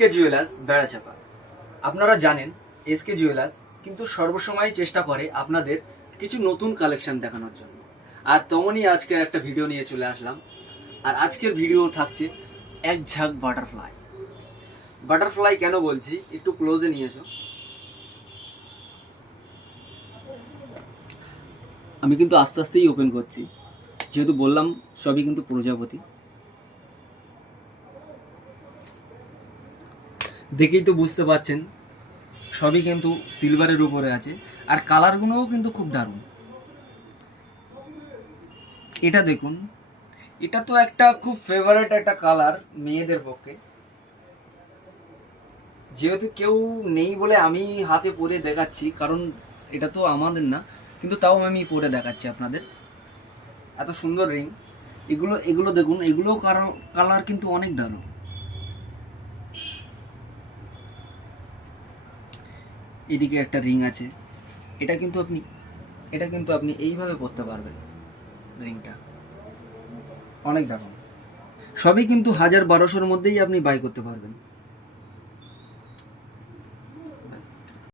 SK jewellers Berachampa. আপনারা জানেন SK jewellers কিন্তু সর্বসময় চেষ্টা করে আপনাদের কিছু নতুন কালেকশন দেখানোর জন্য। আর তেমনই আজকের একটা ভিডিও নিয়ে চলে আসলাম। আর আজকের ভিডিও থাকছে এক ঝাঁক বাটারফ্লাই। বাটারফ্লাই কেন বলছি, একটু ক্লোজে নিয়ে এসো। আমি কিন্তু আস্তে আস্তেই ওপেন করছি, যেহেতু বললাম সবই কিন্তু প্রজাপতি। দেখেই তো বুঝতে পারছেন সবই কিন্তু সিলভারের উপরে আছে, আর কালারগুলোও কিন্তু খুব দারুণ। এটা দেখুন, এটা তো একটা খুব ফেভারিট একটা কালার মেয়েদের পক্ষে। যেহেতু কেউ নেই বলে আমি হাতে পরে দেখাচ্ছি, কারণ এটা তো আমাদের না, কিন্তু তাও আমি পরে দেখাচ্ছি আপনাদের। এত সুন্দর রিং, এগুলো এগুলো দেখুন, এগুলো কালার কিন্তু অনেক দারুণ। এদিকে একটা রিং আছে, এটা কিন্তু আপনি এইভাবে পরতে পারবেন। রিংটা অনেক দারুণ, সবই কিন্তু 1000-1200-র মধ্যেই আপনি বাই করতে পারবেন।